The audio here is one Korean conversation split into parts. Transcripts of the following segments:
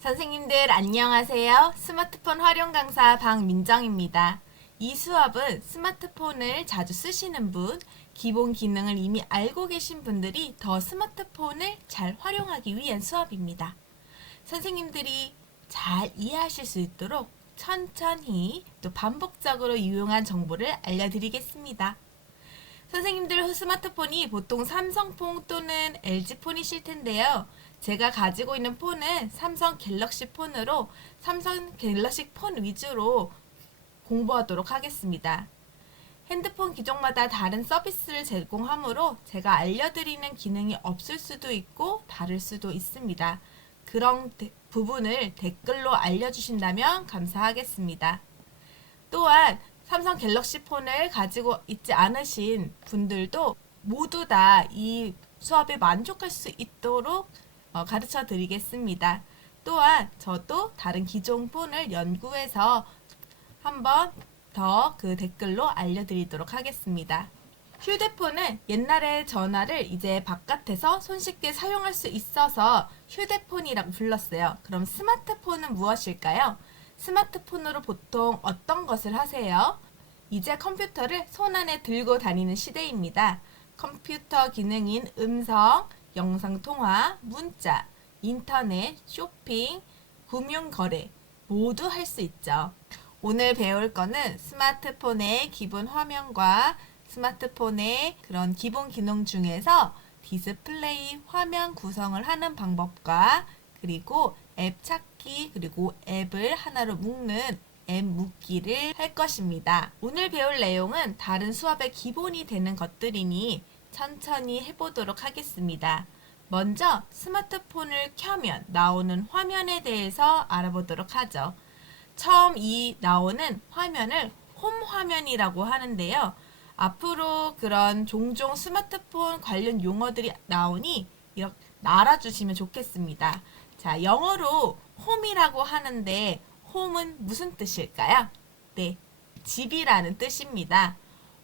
선생님들 안녕하세요. 스마트폰 활용 강사 박민정입니다. 이 수업은 스마트폰을 자주 쓰시는 분, 기본 기능을 이미 알고 계신 분들이 더 스마트폰을 잘 활용하기 위한 수업입니다. 선생님들이 잘 이해하실 수 있도록 천천히 또 반복적으로 유용한 정보를 알려드리겠습니다. 선생님들 스마트폰이 보통 삼성폰 또는 LG폰이실 텐데요. 제가 가지고 있는 폰은 삼성 갤럭시 폰으로 삼성 갤럭시 폰 위주로 공부하도록 하겠습니다. 핸드폰 기종마다 다른 서비스를 제공하므로 제가 알려드리는 기능이 없을 수도 있고 다를 수도 있습니다. 그런 부분을 댓글로 알려주신다면 감사하겠습니다. 또한 삼성 갤럭시 폰을 가지고 있지 않으신 분들도 모두 다 이 수업에 만족할 수 있도록 가르쳐 드리겠습니다. 또한 저도 다른 기존 폰을 연구해서 한번 더 그 댓글로 알려드리도록 하겠습니다. 휴대폰은 옛날에 전화를 이제 바깥에서 손쉽게 사용할 수 있어서 휴대폰이라고 불렀어요. 그럼 스마트폰은 무엇일까요? 스마트폰으로 보통 어떤 것을 하세요? 이제 컴퓨터를 손 안에 들고 다니는 시대입니다. 컴퓨터 기능인 음성, 영상통화, 문자, 인터넷, 쇼핑, 금융거래 모두 할 수 있죠. 오늘 배울 거는 스마트폰의 기본 화면과 스마트폰의 그런 기본 기능 중에서 디스플레이 화면 구성을 하는 방법과 그리고 앱 찾기 그리고 앱을 하나로 묶는 앱 묶기를 할 것입니다. 오늘 배울 내용은 다른 수업의 기본이 되는 것들이니 천천히 해보도록 하겠습니다. 먼저 스마트폰을 켜면 나오는 화면에 대해서 알아보도록 하죠. 처음 이 나오는 화면을 홈 화면이라고 하는데요. 앞으로 그런 종종 스마트폰 관련 용어들이 나오니 이렇게 알아주시면 좋겠습니다. 자, 영어로 홈이라고 하는데 홈은 무슨 뜻일까요? 네, 집이라는 뜻입니다.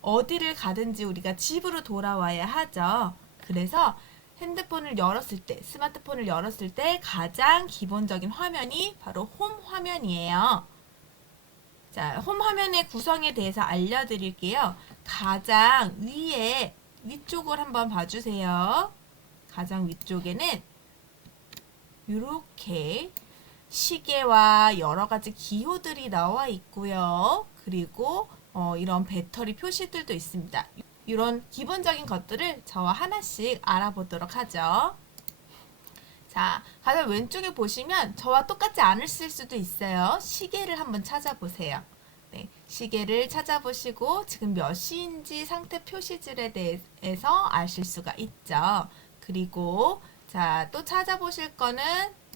어디를 가든지 우리가 집으로 돌아와야 하죠. 그래서 핸드폰을 열었을 때, 스마트폰을 열었을 때 가장 기본적인 화면이 바로 홈 화면이에요. 자, 홈 화면의 구성에 대해서 알려드릴게요. 가장 위쪽을 한번 봐주세요. 가장 위쪽에는 이렇게 시계와 여러 가지 기호들이 나와 있고요. 그리고 이런 배터리 표시들도 있습니다. 이런 기본적인 것들을 저와 하나씩 알아보도록 하죠. 자, 가장 왼쪽에 보시면 저와 똑같지 않으실 수도 있어요. 시계를 한번 찾아보세요. 네, 시계를 찾아보시고 지금 몇 시인지 상태 표시줄에 대해서 아실 수가 있죠. 그리고 자, 또 찾아보실 거는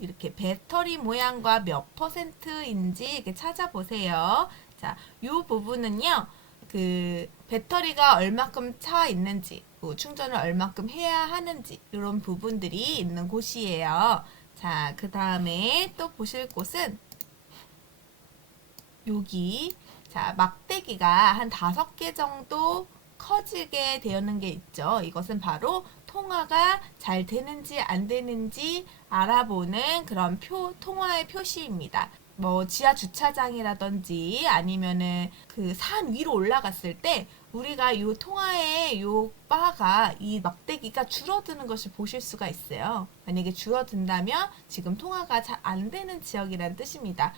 이렇게 배터리 모양과 몇 퍼센트인지 이렇게 찾아보세요. 자, 이 부분은요. 그 배터리가 얼마큼 차 있는지, 충전을 얼마큼 해야 하는지 이런 부분들이 있는 곳이에요. 자, 그 다음에 또 보실 곳은 여기 자 막대기가 한 5개 정도 커지게 되어있는 게 있죠. 이것은 바로 통화가 잘 되는지 안 되는지 알아보는 그런 통화의 표시입니다. 뭐 지하 주차장이라든지 아니면은 그 산 위로 올라갔을 때 우리가 이 통화의 요 바가 이 막대기가 줄어드는 것을 보실 수가 있어요. 만약에 줄어든다면 지금 통화가 잘 안 되는 지역이라는 뜻입니다.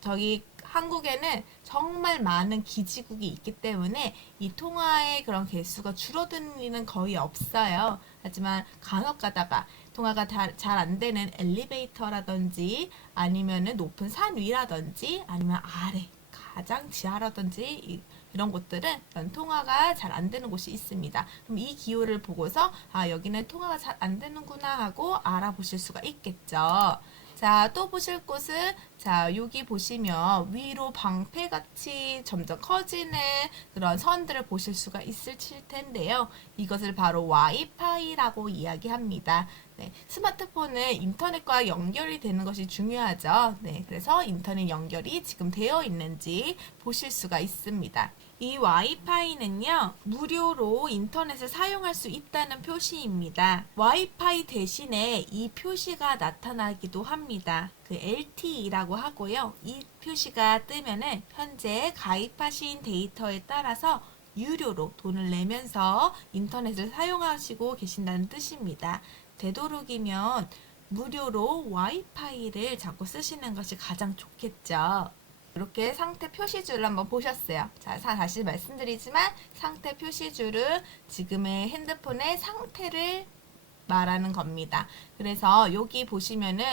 저기 한국에는 정말 많은 기지국이 있기 때문에 이 통화의 그런 개수가 줄어드는 일은 거의 없어요. 하지만 간혹 가다가 통화가 잘 안 되는 엘리베이터라든지 아니면은 높은 산 위라든지 아니면 아래 가장 지하라든지 이런 곳들은 통화가 잘 안 되는 곳이 있습니다. 그럼 이 기호를 보고서 아 여기는 통화가 잘 안 되는구나 하고 알아보실 수가 있겠죠. 자, 또 보실 곳은 자 여기 보시면 위로 방패같이 점점 커지는 그런 선들을 보실 수가 있을 텐데요. 이것을 바로 와이파이라고 이야기합니다. 네, 스마트폰은 인터넷과 연결이 되는 것이 중요하죠. 네, 그래서 인터넷 연결이 지금 되어 있는지 보실 수가 있습니다. 이 와이파이는요, 무료로 인터넷을 사용할 수 있다는 표시입니다. 와이파이 대신에 이 표시가 나타나기도 합니다. 그 LTE라고 하고요. 이 표시가 뜨면은 현재 가입하신 데이터에 따라서 유료로 돈을 내면서 인터넷을 사용하시고 계신다는 뜻입니다. 되도록이면 무료로 와이파이를 자꾸 쓰시는 것이 가장 좋겠죠. 이렇게 상태 표시줄을 한번 보셨어요. 자, 다시 말씀드리지만 상태 표시줄은 지금의 핸드폰의 상태를 말하는 겁니다. 그래서 여기 보시면은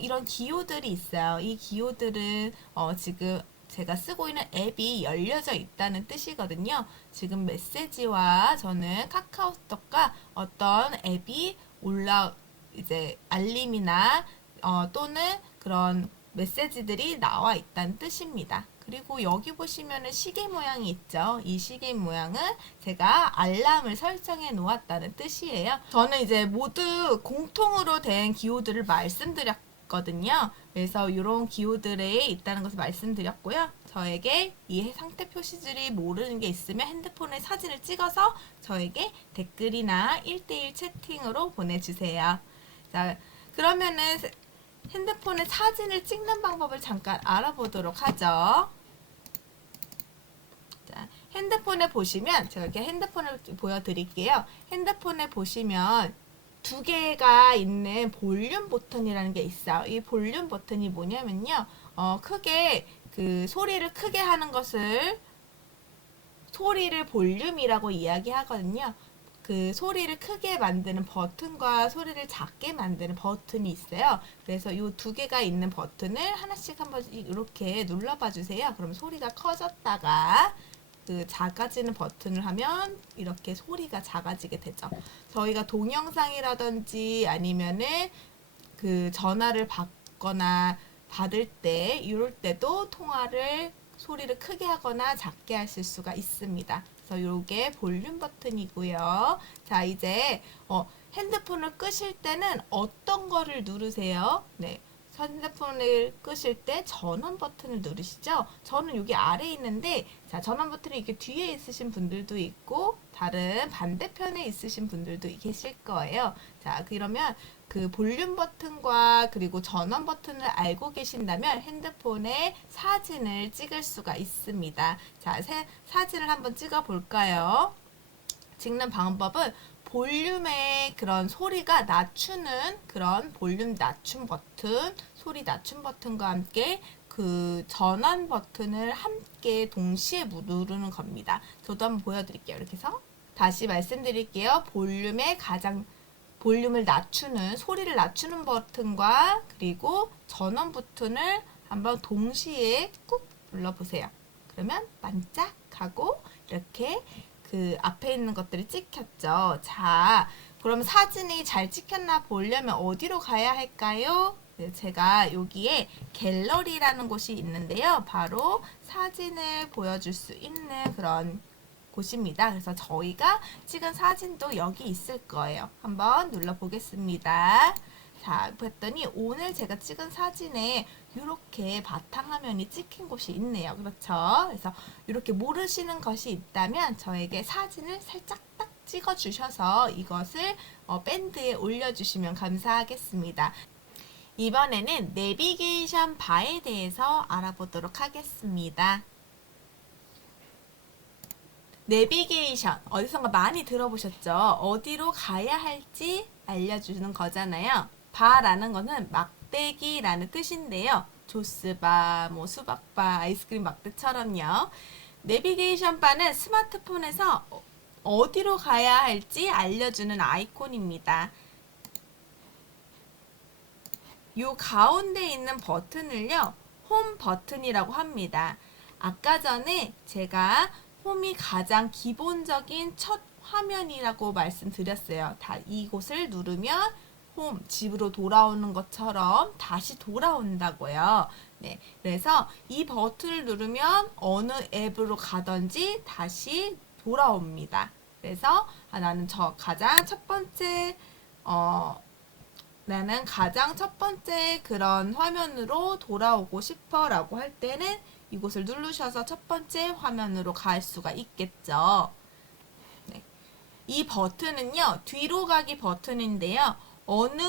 이런 기호들이 있어요. 이 기호들은 지금 제가 쓰고 있는 앱이 열려져 있다는 뜻이거든요. 지금 메시지와 저는 카카오톡과 어떤 앱이 이제 알림이나 또는 그런 메시지들이 나와 있다는 뜻입니다. 그리고 여기 보시면은 시계 모양이 있죠. 이 시계 모양은 제가 알람을 설정해 놓았다는 뜻이에요. 저는 이제 모두 공통으로 된 기호들을 말씀드렸거든요. 그래서 이런 기호들에 있다는 것을 말씀드렸고요. 저에게 이 상태 표시줄이 모르는 게 있으면 핸드폰에 사진을 찍어서 저에게 댓글이나 1대1 채팅으로 보내주세요. 자, 그러면은 핸드폰에 사진을 찍는 방법을 잠깐 알아보도록 하죠. 자, 핸드폰에 보시면 제가 이렇게 핸드폰을 보여드릴게요. 핸드폰에 보시면 두 개가 있는 볼륨 버튼이라는 게 있어요. 이 볼륨 버튼이 뭐냐면요. 크게 그 소리를 크게 하는 것을 소리를 볼륨이라고 이야기하거든요. 그 소리를 크게 만드는 버튼과 소리를 작게 만드는 버튼이 있어요. 그래서 이 두 개가 있는 버튼을 하나씩 한번 이렇게 눌러봐 주세요. 그럼 소리가 커졌다가 그 작아지는 버튼을 하면 이렇게 소리가 작아지게 되죠. 저희가 동영상이라든지 아니면은 그 전화를 받거나 받을 때 이럴 때도 통화를 소리를 크게 하거나 작게 하실 수가 있습니다. 그래서 이게 볼륨 버튼이고요. 자, 이제 핸드폰을 끄실 때는 어떤 거를 누르세요? 네. 핸드폰을 끄실 때 전원 버튼을 누르시죠. 저는 여기 아래에 있는데, 자, 전원 버튼이 이렇게 뒤에 있으신 분들도 있고 다른 반대편에 있으신 분들도 계실 거예요. 자, 그러면 그 볼륨 버튼과 그리고 전원 버튼을 알고 계신다면 핸드폰에 사진을 찍을 수가 있습니다. 자, 사진을 한번 찍어 볼까요? 찍는 방법은 볼륨의 그런 소리가 낮추는 그런 볼륨 낮춤 버튼, 소리 낮춤 버튼과 함께 그 전원 버튼을 함께 동시에 누르는 겁니다. 저도 한번 보여드릴게요. 이렇게 해서 다시 말씀드릴게요. 볼륨을 낮추는, 소리를 낮추는 버튼과 그리고 전원 버튼을 한번 동시에 꾹 눌러보세요. 그러면 반짝하고 이렇게 그 앞에 있는 것들이 찍혔죠. 자, 그럼 사진이 잘 찍혔나 보려면 어디로 가야 할까요? 네, 제가 여기에 갤러리라는 곳이 있는데요. 바로 사진을 보여줄 수 있는 그런 곳입니다. 그래서 저희가 찍은 사진도 여기 있을 거예요. 한번 눌러보겠습니다. 자, 그랬더니 오늘 제가 찍은 사진에 이렇게 바탕화면이 찍힌 곳이 있네요. 그렇죠? 그래서 이렇게 모르시는 것이 있다면 저에게 사진을 살짝 딱 찍어 주셔서 이것을 밴드에 올려주시면 감사하겠습니다. 이번에는 내비게이션 바에 대해서 알아보도록 하겠습니다. 내비게이션, 어디선가 많이 들어보셨죠? 어디로 가야 할지 알려주는 거잖아요. 바라는 거는 막대기라는 뜻인데요. 조스바, 수박바, 아이스크림 막대처럼요. 내비게이션 바는 스마트폰에서 어디로 가야 할지 알려주는 아이콘입니다. 요 가운데 있는 버튼을요, 홈 버튼이라고 합니다. 아까 전에 제가 홈이 가장 기본적인 첫 화면이라고 말씀드렸어요. 이곳을 누르면 홈, 집으로 돌아오는 것처럼 다시 돌아온다고요. 네, 그래서 이 버튼을 누르면 어느 앱으로 가든지 다시 돌아옵니다. 그래서 나는 가장 첫 번째 나는 가장 첫 번째 그런 화면으로 돌아오고 싶어 라고 할 때는 이곳을 누르셔서 첫 번째 화면으로 갈 수가 있겠죠. 네. 이 버튼은요, 뒤로 가기 버튼인데요. 어느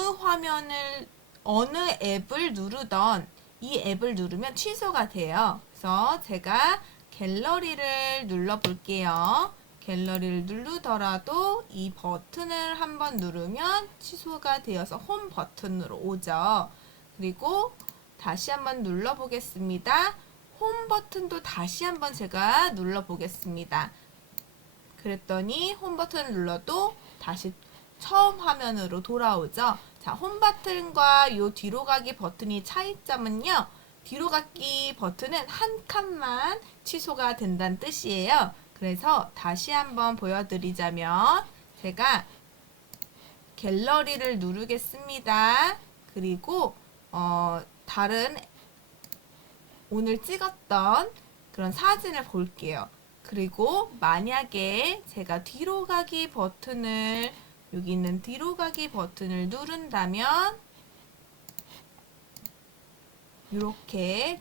앱을 누르던 이 앱을 누르면 취소가 돼요. 그래서 제가 갤러리를 눌러볼게요. 갤러리를 누르더라도 이 버튼을 한번 누르면 취소가 되어서 홈 버튼으로 오죠. 그리고 다시 한번 눌러보겠습니다. 홈 버튼도 다시 한번 제가 눌러보겠습니다. 그랬더니 홈 버튼을 눌러도 다시 처음 화면으로 돌아오죠. 자, 홈 버튼과 요 뒤로 가기 버튼이 차이점은요. 뒤로 가기 버튼은 한 칸만 취소가 된다는 뜻이에요. 그래서 다시 한번 보여드리자면 제가 갤러리를 누르겠습니다. 그리고 다른 오늘 찍었던 그런 사진을 볼게요. 그리고 만약에 제가 뒤로 가기 버튼을 여기 있는 뒤로 가기 버튼을 누른다면 이렇게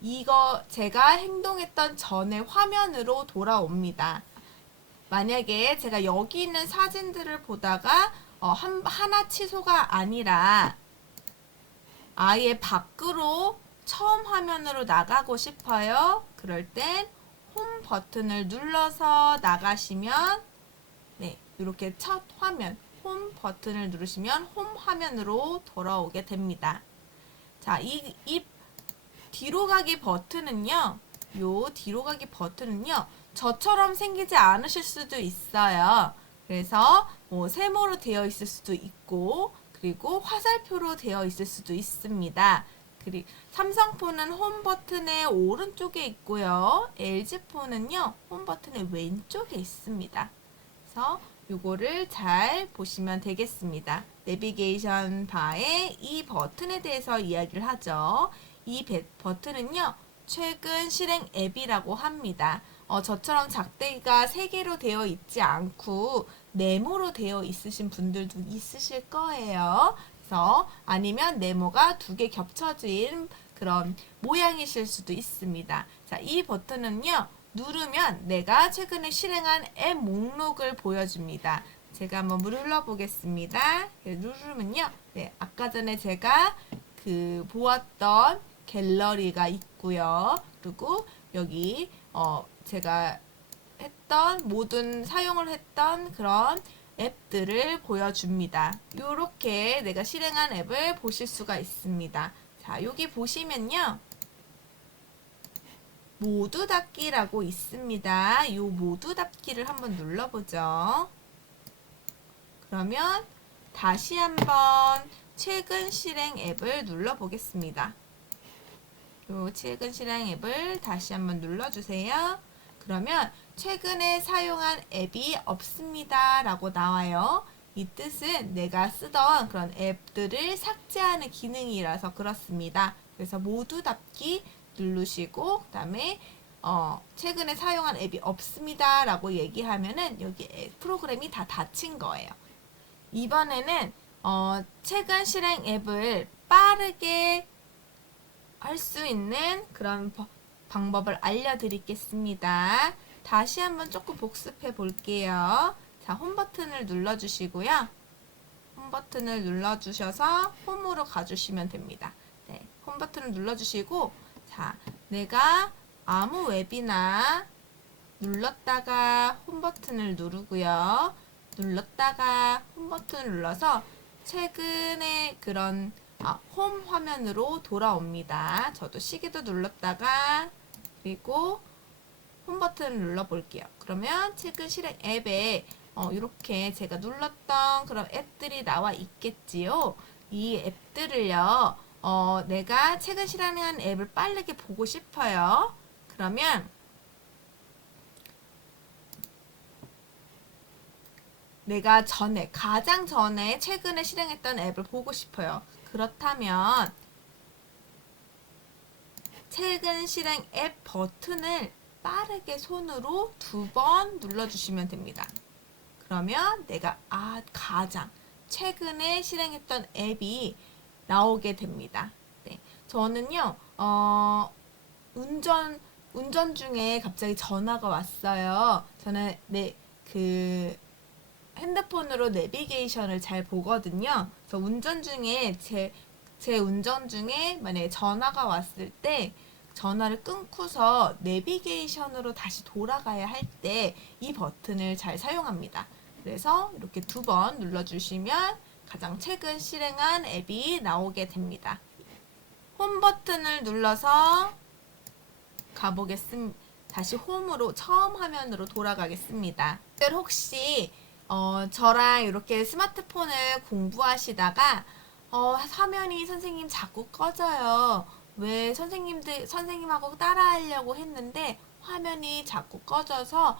이거 제가 행동했던 전의 화면으로 돌아옵니다. 만약에 제가 여기 있는 사진들을 보다가 하나 취소가 아니라 아예 밖으로 처음 화면으로 나가고 싶어요. 그럴 땐 홈 버튼을 눌러서 나가시면 네, 이렇게 첫 화면 홈 버튼을 누르시면 홈 화면으로 돌아오게 됩니다. 자, 이 뒤로 가기 버튼은요. 요 뒤로 가기 버튼은요. 저처럼 생기지 않으실 수도 있어요. 그래서 세모로 되어 있을 수도 있고 그리고 화살표로 되어 있을 수도 있습니다. 그리고 삼성폰은 홈 버튼의 오른쪽에 있고요. LG폰은요. 홈 버튼의 왼쪽에 있습니다. 그래서 요거를 잘 보시면 되겠습니다. 내비게이션 바에 이 버튼에 대해서 이야기를 하죠. 이 버튼은요. 최근 실행 앱이라고 합니다. 저처럼 작대기가 3개로 되어 있지 않고 네모로 되어 있으신 분들도 있으실 거예요. 그래서 아니면 네모가 2개 겹쳐진 그런 모양이실 수도 있습니다. 자, 이 버튼은요. 누르면 내가 최근에 실행한 앱 목록을 보여줍니다. 제가 한번 눌러보겠습니다. 누르면요. 네, 아까 전에 제가 보았던 갤러리가 있고요. 그리고 여기 제가 모든 사용을 했던 그런 앱들을 보여줍니다. 이렇게 내가 실행한 앱을 보실 수가 있습니다. 자, 여기 보시면요. 모두 닫기라고 있습니다. 이 모두 닫기를 한번 눌러보죠. 그러면 다시 한번 최근 실행 앱을 눌러보겠습니다. 이 최근 실행 앱을 다시 한번 눌러주세요. 그러면 최근에 사용한 앱이 없습니다 라고 나와요. 이 뜻은 내가 쓰던 그런 앱들을 삭제하는 기능이라서 그렇습니다. 그래서 모두 닫기 누르시고 그 다음에 최근에 사용한 앱이 없습니다 라고 얘기하면은 여기 프로그램이 다 닫힌 거예요. 이번에는 최근 실행 앱을 빠르게 할 수 있는 그런 방법을 알려드리겠습니다. 다시 한번 조금 복습해 볼게요. 자, 홈 버튼을 눌러주시고요. 홈 버튼을 눌러주셔서 홈으로 가주시면 됩니다. 네, 홈 버튼을 눌러주시고 자, 내가 아무 웹이나 눌렀다가 홈 버튼을 누르고요. 눌렀다가 홈 버튼을 눌러서 최근에 그런 홈 화면으로 돌아옵니다. 저도 시계도 눌렀다가 그리고 홈 버튼을 눌러볼게요. 그러면 최근 실행 앱에 이렇게 제가 눌렀던 그런 앱들이 나와 있겠지요. 이 앱들을요. 내가 최근 실행한 앱을 빠르게 보고 싶어요. 그러면 내가 가장 전에 최근에 실행했던 앱을 보고 싶어요. 그렇다면 최근 실행 앱 버튼을 빠르게 손으로 2번 눌러주시면 됩니다. 그러면 내가 가장 최근에 실행했던 앱이 나오게 됩니다. 네, 저는요, 운전 중에 갑자기 전화가 왔어요. 저는 핸드폰으로 내비게이션을 잘 보거든요. 그래서 운전 중에 제 운전 중에 만약에 전화가 왔을 때 전화를 끊고서 내비게이션으로 다시 돌아가야 할 때 이 버튼을 잘 사용합니다. 그래서 이렇게 2번 눌러주시면 가장 최근 실행한 앱이 나오게 됩니다. 홈 버튼을 눌러서 가보겠습니다. 다시 홈으로 처음 화면으로 돌아가겠습니다. 혹시 저랑 이렇게 스마트폰을 공부하시다가 화면이 선생님 자꾸 꺼져요. 왜 선생님하고 따라하려고 했는데 화면이 자꾸 꺼져서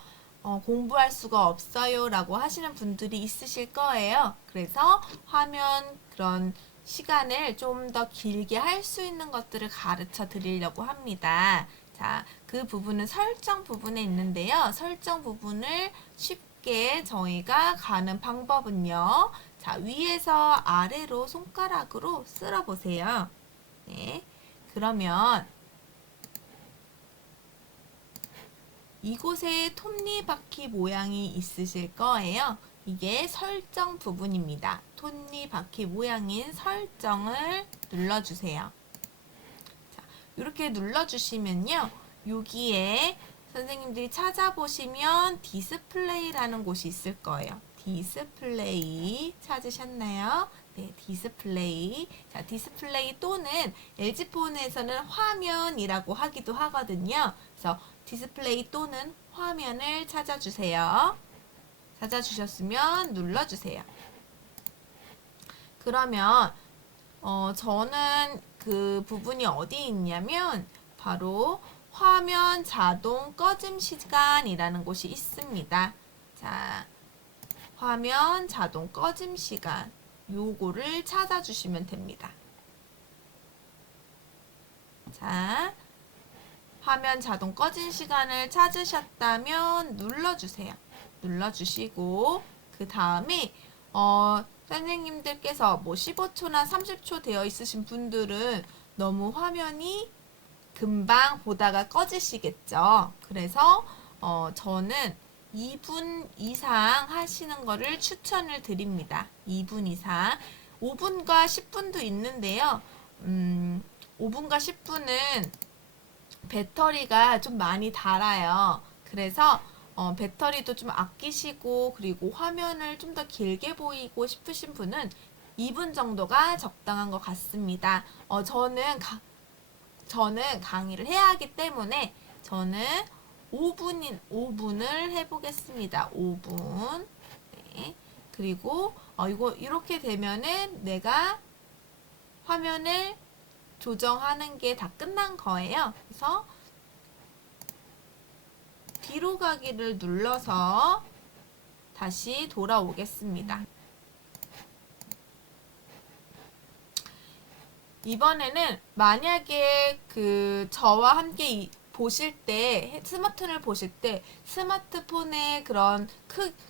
공부할 수가 없어요 라고 하시는 분들이 있으실 거예요. 그래서 화면 그런 시간을 좀 더 길게 할 수 있는 것들을 가르쳐 드리려고 합니다. 자, 그 부분은 설정 부분에 있는데요. 설정 부분을 쉽게 저희가 가는 방법은요. 자, 위에서 아래로 손가락으로 쓸어 보세요. 네. 그러면 이곳에 톱니바퀴 모양이 있으실 거예요. 이게 설정 부분입니다. 톱니바퀴 모양인 설정을 눌러주세요. 자, 이렇게 눌러주시면요. 여기에 선생님들이 찾아보시면 디스플레이라는 곳이 있을 거예요. 디스플레이 찾으셨나요? 네, 디스플레이. 자, 디스플레이 또는 LG폰에서는 화면이라고 하기도 하거든요. 그래서 디스플레이 또는 화면을 찾아주세요. 찾아주셨으면 눌러주세요. 그러면 저는 그 부분이 어디 있냐면 바로 화면 자동 꺼짐 시간이라는 곳이 있습니다. 자, 화면 자동 꺼짐 시간 요거를 찾아주시면 됩니다. 자, 화면 자동 꺼진 시간을 찾으셨다면 눌러주세요. 눌러주시고 그 다음에 선생님들께서 뭐 15초나 30초 되어 있으신 분들은 너무 화면이 금방 보다가 꺼지시겠죠. 그래서 저는 2분 이상 하시는 거를 추천을 드립니다. 2분 이상. 5분과 10분도 있는데요. 5분과 10분은 배터리가 좀 많이 닳아요. 그래서 배터리도 좀 아끼시고 그리고 화면을 좀 더 길게 보이고 싶으신 분은 2분 정도가 적당한 것 같습니다. 저는 강의를 해야 하기 때문에 저는 5분을 해보겠습니다. 5분. 네. 그리고 이렇게 되면은 내가 화면을 조정하는 게 다 끝난 거예요. 그래서 뒤로 가기를 눌러서 다시 돌아오겠습니다. 이번에는 만약에 저와 함께 보실 때 스마트폰을 보실 때 스마트폰의 그런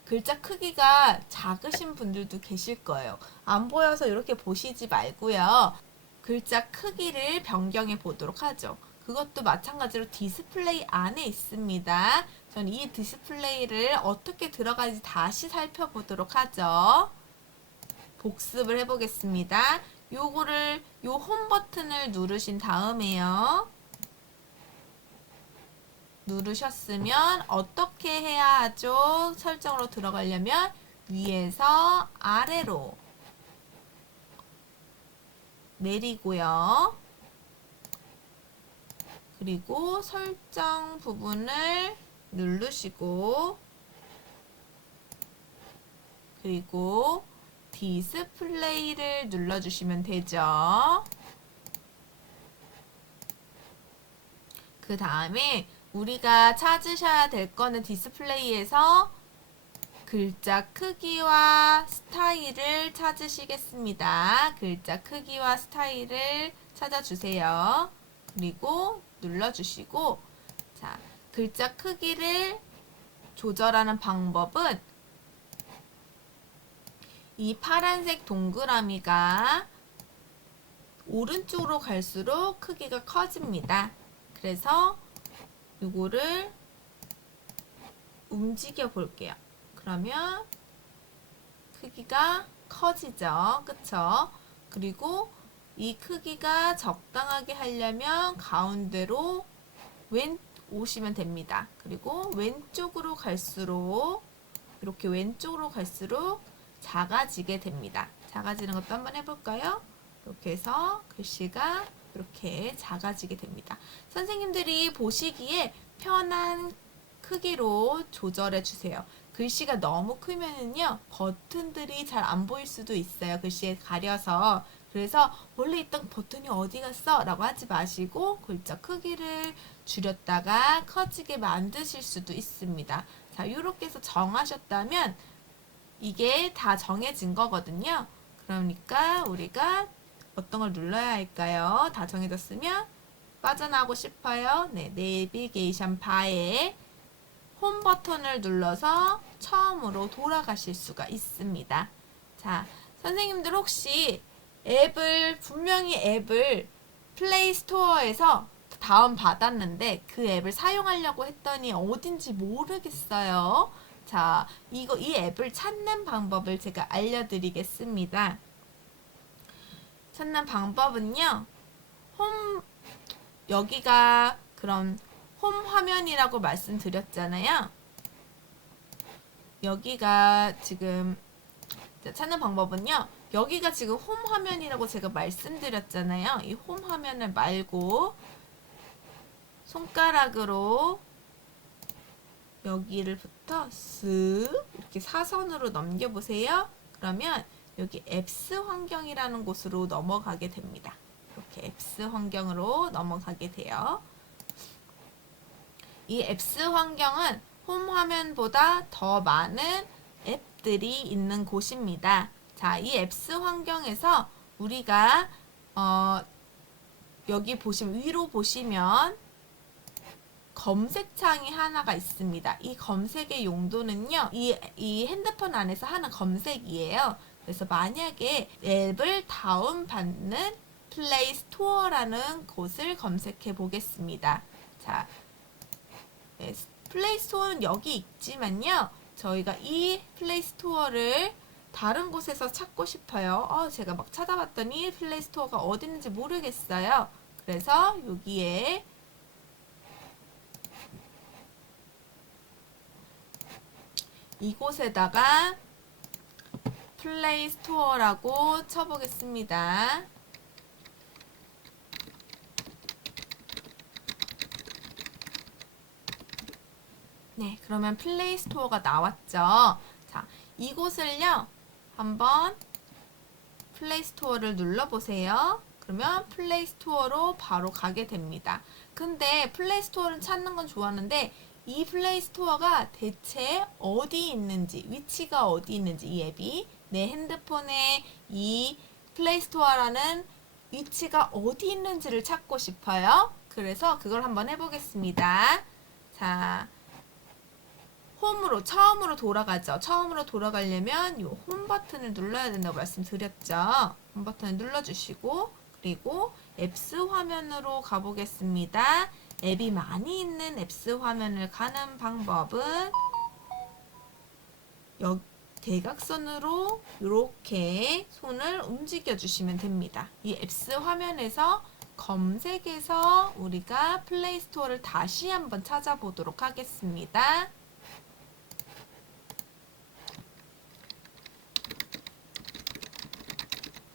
글자 크기가 작으신 분들도 계실 거예요. 안 보여서 이렇게 보시지 말고요. 글자 크기를 변경해 보도록 하죠. 그것도 마찬가지로 디스플레이 안에 있습니다. 저는 이 디스플레이를 어떻게 들어가는지 다시 살펴보도록 하죠. 복습을 해보겠습니다. 요 홈 버튼을 누르신 다음에요. 누르셨으면 어떻게 해야 하죠? 설정으로 들어가려면 위에서 아래로 내리고요. 그리고 설정 부분을 누르시고 그리고 디스플레이를 눌러주시면 되죠. 그 다음에 우리가 찾으셔야 될 거는 디스플레이에서 글자 크기와 스타일을 찾으시겠습니다. 글자 크기와 스타일을 찾아주세요. 그리고 눌러주시고 자, 글자 크기를 조절하는 방법은 이 파란색 동그라미가 오른쪽으로 갈수록 크기가 커집니다. 그래서 이거를 움직여 볼게요. 그러면 크기가 커지죠. 그쵸? 그리고 이 크기가 적당하게 하려면 가운데로 오시면 됩니다. 그리고 왼쪽으로 갈수록 이렇게 왼쪽으로 갈수록 작아지게 됩니다. 작아지는 것도 한번 해볼까요? 이렇게 해서 글씨가 이렇게 작아지게 됩니다. 선생님들이 보시기에 편한 크기로 조절해 주세요. 글씨가 너무 크면은요, 버튼들이 잘 안 보일 수도 있어요. 글씨에 가려서. 그래서 원래 있던 버튼이 어디 갔어? 라고 하지 마시고 글자 크기를 줄였다가 커지게 만드실 수도 있습니다. 자, 이렇게 해서 정하셨다면 이게 다 정해진 거거든요. 그러니까 우리가 어떤 걸 눌러야 할까요? 다 정해졌으면 빠져나오고 싶어요. 네, 내비게이션 바에 홈 버튼을 눌러서 처음으로 돌아가실 수가 있습니다. 자, 선생님들 혹시 분명히 앱을 플레이 스토어에서 다운 받았는데 그 앱을 사용하려고 했더니 어딘지 모르겠어요. 자, 이 앱을 찾는 방법을 제가 알려드리겠습니다. 찾는 방법은요, 여기가 그럼 홈 화면이라고 말씀드렸잖아요. 여기가 지금 찾는 방법은요, 여기가 지금 홈 화면이라고 제가 말씀드렸잖아요. 이 홈 화면을 말고 손가락으로 여기를부터 쓱 이렇게 사선으로 넘겨보세요. 그러면 여기 앱스 환경이라는 곳으로 넘어가게 됩니다. 이렇게 앱스 환경으로 넘어가게 돼요. 이 앱스 환경은 홈 화면보다 더 많은 앱들이 있는 곳입니다. 자, 이 앱스 환경에서 우리가 여기 위로 보시면 검색창이 하나가 있습니다. 이 검색의 용도는요, 이 핸드폰 안에서 하는 검색이에요. 그래서 만약에 앱을 다운받는 플레이 스토어라는 곳을 검색해 보겠습니다. 자, 네, 플레이 스토어는 여기 있지만요, 저희가 이 플레이 스토어를 다른 곳에서 찾고 싶어요. 제가 막 찾아봤더니 플레이 스토어가 어디 있는지 모르겠어요. 그래서 여기에 이곳에다가 플레이 스토어라고 쳐보겠습니다. 네, 그러면 플레이 스토어가 나왔죠. 자, 이곳을요, 한번 플레이 스토어를 눌러보세요. 그러면 플레이 스토어로 바로 가게 됩니다. 근데 플레이 스토어를 찾는 건 좋았는데 이 플레이 스토어가 대체 어디 있는지, 위치가 어디 있는지, 이 앱이 내 핸드폰에 이 플레이 스토어라는 위치가 어디 있는지를 찾고 싶어요. 그래서 그걸 한번 해보겠습니다. 자, 처음으로 돌아가죠. 처음으로 돌아가려면 이 홈 버튼을 눌러야 된다고 말씀드렸죠. 홈 버튼을 눌러주시고, 그리고 앱스 화면으로 가보겠습니다. 앱이 많이 있는 앱스 화면을 가는 방법은 대각선으로 이렇게 손을 움직여 주시면 됩니다. 이 앱스 화면에서 검색해서 우리가 플레이 스토어를 다시 한번 찾아보도록 하겠습니다.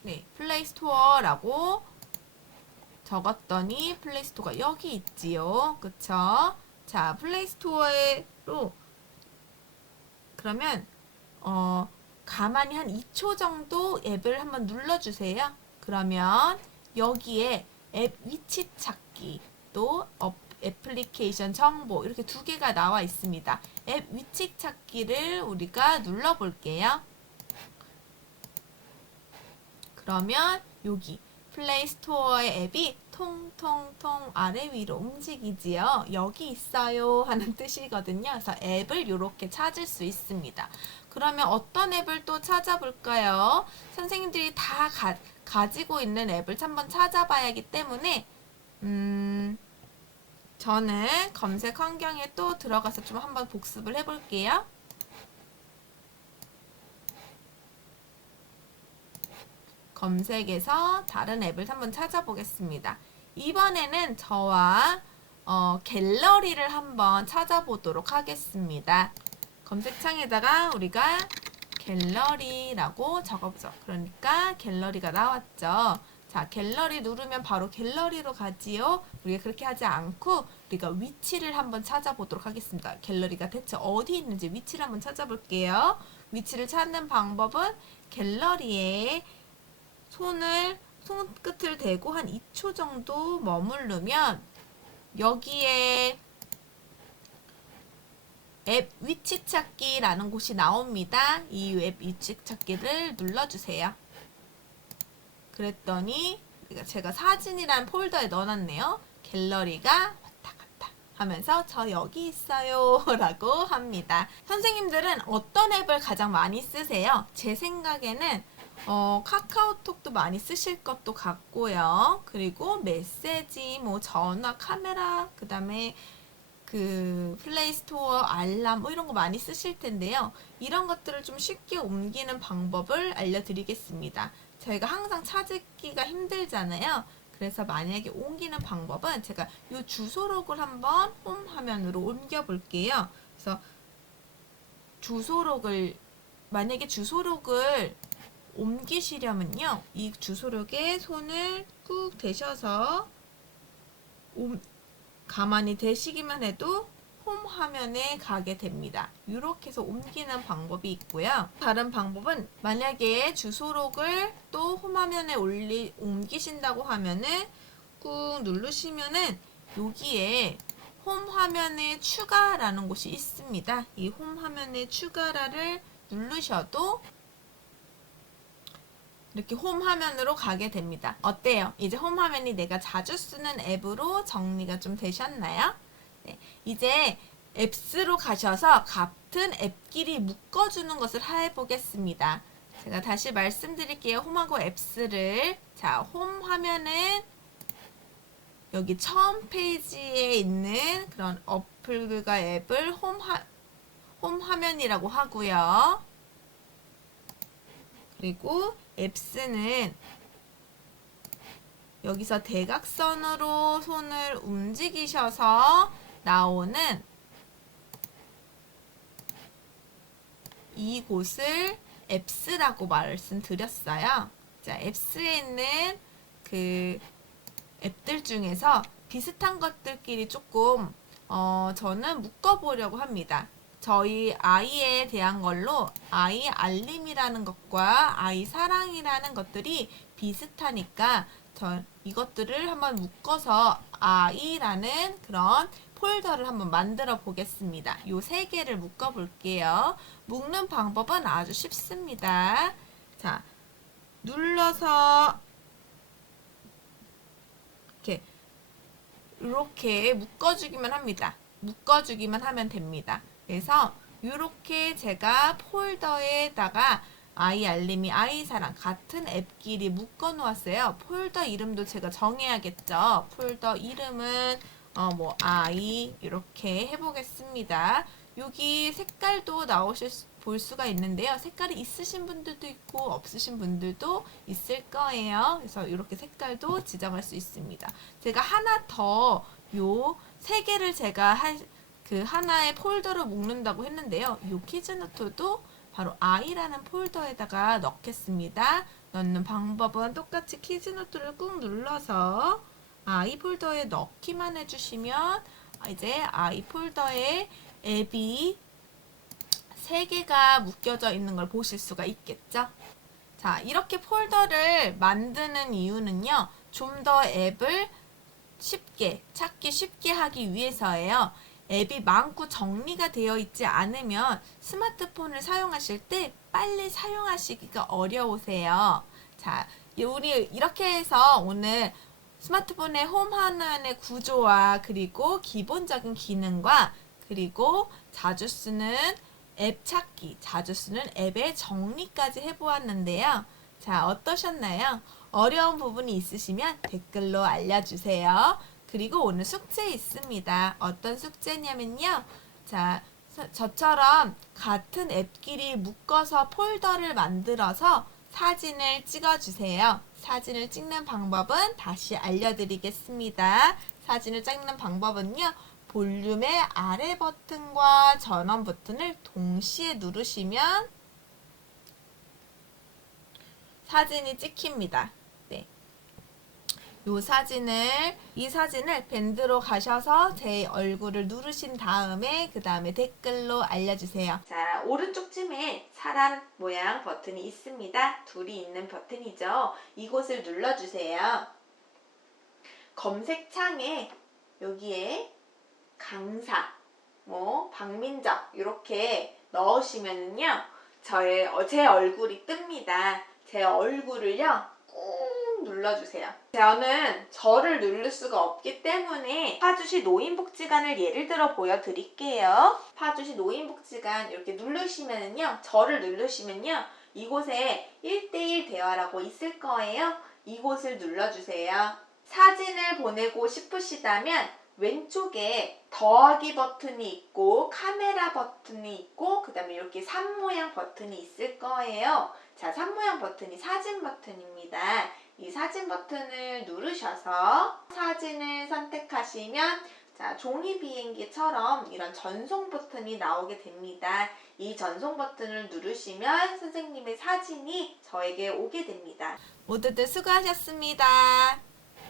네, 플레이 스토어라고 적었더니 플레이 스토어가 여기 있지요. 그쵸? 자, 플레이 스토어로 그러면 가만히 한 2초 정도 앱을 한번 눌러주세요. 그러면 여기에 앱 위치 찾기 또 애플리케이션 정보 이렇게 두 개가 나와 있습니다. 앱 위치 찾기를 우리가 눌러볼게요. 그러면 여기 플레이 스토어의 앱이 통통통 아래 위로 움직이지요. 여기 있어요 하는 뜻이거든요. 그래서 앱을 이렇게 찾을 수 있습니다. 그러면 어떤 앱을 또 찾아볼까요? 선생님들이 다 가지고 있는 앱을 한번 찾아봐야 하기 때문에 저는 검색 환경에 또 들어가서 좀 한번 복습을 해볼게요. 검색에서 다른 앱을 한번 찾아보겠습니다. 이번에는 저와 갤러리를 한번 찾아보도록 하겠습니다. 검색창에다가 우리가 갤러리라고 적어보죠. 그러니까 갤러리가 나왔죠. 자, 갤러리 누르면 바로 갤러리로 가지요. 우리가 그렇게 하지 않고 우리가 위치를 한번 찾아보도록 하겠습니다. 갤러리가 대체 어디 있는지 위치를 한번 찾아볼게요. 위치를 찾는 방법은 갤러리에 손끝을 대고 한 2초 정도 머무르면 여기에 앱 위치 찾기라는 곳이 나옵니다. 이 앱 위치 찾기를 눌러주세요. 그랬더니 제가 사진이라는 폴더에 넣어놨네요. 갤러리가 왔다 갔다 하면서 저 여기 있어요 라고 합니다. 선생님들은 어떤 앱을 가장 많이 쓰세요? 제 생각에는 카카오톡도 많이 쓰실 것도 같고요. 그리고 메시지, 뭐 전화, 카메라, 그 다음에 그 플레이스토어, 알람 뭐 이런 거 많이 쓰실 텐데요. 이런 것들을 좀 쉽게 옮기는 방법을 알려드리겠습니다. 저희가 항상 찾기가 힘들잖아요. 그래서 만약에 옮기는 방법은 제가 이 주소록을 한번 홈 화면으로 옮겨 볼게요. 그래서 만약에 주소록을 옮기시려면요, 이 주소록에 손을 꾹 대셔서 가만히 대시기만 해도 홈 화면에 가게 됩니다. 이렇게 해서 옮기는 방법이 있고요. 다른 방법은 만약에 주소록을 또 홈 화면에 옮기신다고 하면은 꾹 누르시면은 여기에 홈 화면에 추가라는 곳이 있습니다. 이 홈 화면에 추가를 누르셔도 이렇게 홈 화면으로 가게 됩니다. 어때요? 이제 홈 화면이 내가 자주 쓰는 앱으로 정리가 좀 되셨나요? 네, 이제 앱스로 가셔서 같은 앱끼리 묶어주는 것을 해보겠습니다. 제가 다시 말씀드릴게요. 홈하고 앱스를. 자, 홈 화면은 여기 처음 페이지에 있는 그런 어플과 앱을 홈 화면이라고 하고요. 그리고 앱스는 여기서 대각선으로 손을 움직이셔서 나오는 이곳을 앱스라고 말씀드렸어요. 자, 앱스에 있는 그 앱들 중에서 비슷한 것들끼리 조금 저는 묶어보려고 합니다. 저희 아이에 대한 걸로 아이 알림이라는 것과 아이 사랑이라는 것들이 비슷하니까 이것들을 한번 묶어서 아이라는 그런 폴더를 한번 만들어 보겠습니다. 요 세 개를 묶어 볼게요. 묶는 방법은 아주 쉽습니다. 자, 눌러서 이렇게 묶어주기만 합니다. 묶어주기만 하면 됩니다. 그래서 이렇게 제가 폴더에다가 아이 알림이 아이 사랑 같은 앱끼리 묶어 놓았어요. 폴더 이름도 제가 정해야겠죠. 폴더 이름은 뭐 아이 이렇게 해보겠습니다. 여기 색깔도 볼 수가 있는데요. 색깔이 있으신 분들도 있고 없으신 분들도 있을 거예요. 그래서 이렇게 색깔도 지정할 수 있습니다. 제가 하나 더 요 세 개를 제가 그 하나의 폴더로 묶는다고 했는데요. 이 키즈노트도 바로 아이라는 폴더에다가 넣겠습니다. 넣는 방법은 똑같이 키즈노트를 꾹 눌러서 아이 폴더에 넣기만 해주시면 이제 아이 폴더에 앱이 3개가 묶여져 있는 걸 보실 수가 있겠죠. 자, 이렇게 폴더를 만드는 이유는요. 좀 더 앱을 찾기 쉽게 하기 위해서예요. 앱이 많고 정리가 되어 있지 않으면 스마트폰을 사용하실 때 빨리 사용하시기가 어려우세요. 자, 우리 이렇게 해서 오늘 스마트폰의 홈 화면의 구조와 그리고 기본적인 기능과 그리고 자주 쓰는 앱 찾기, 자주 쓰는 앱의 정리까지 해보았는데요. 자, 어떠셨나요? 어려운 부분이 있으시면 댓글로 알려주세요. 그리고 오늘 숙제 있습니다. 어떤 숙제냐면요. 자, 저처럼 같은 앱끼리 묶어서 폴더를 만들어서 사진을 찍어주세요. 사진을 찍는 방법은 다시 알려드리겠습니다. 사진을 찍는 방법은요. 볼륨의 아래 버튼과 전원 버튼을 동시에 누르시면 사진이 찍힙니다. 네. 이 사진을 밴드로 가셔서 제 얼굴을 누르신 다음에 그 다음에 댓글로 알려주세요. 자, 오른쪽 쯤에 사람 모양 버튼이 있습니다. 둘이 있는 버튼이죠. 이곳을 눌러주세요. 검색창에 여기에 강사, 박민정 이렇게 넣으시면은요, 제 얼굴이 뜹니다. 제 얼굴을요, 꾹 눌러주세요. 저를 누를 수가 없기 때문에 파주시 노인복지관을 예를 들어 보여드릴게요. 파주시 노인복지관 이렇게 누르시면은요, 저를 누르시면요, 이곳에 1:1 대화라고 있을 거예요. 이곳을 눌러주세요. 사진을 보내고 싶으시다면 왼쪽에 더하기 버튼이 있고 카메라 버튼이 있고 그 다음에 이렇게 산 모양 버튼이 있을 거예요. 자, 산 모양 버튼이 사진 버튼입니다. 이 사진 버튼을 누르셔서 사진을 선택하시면 자, 종이 비행기처럼 이런 전송 버튼이 나오게 됩니다. 이 전송 버튼을 누르시면 선생님의 사진이 저에게 오게 됩니다. 모두들 수고하셨습니다.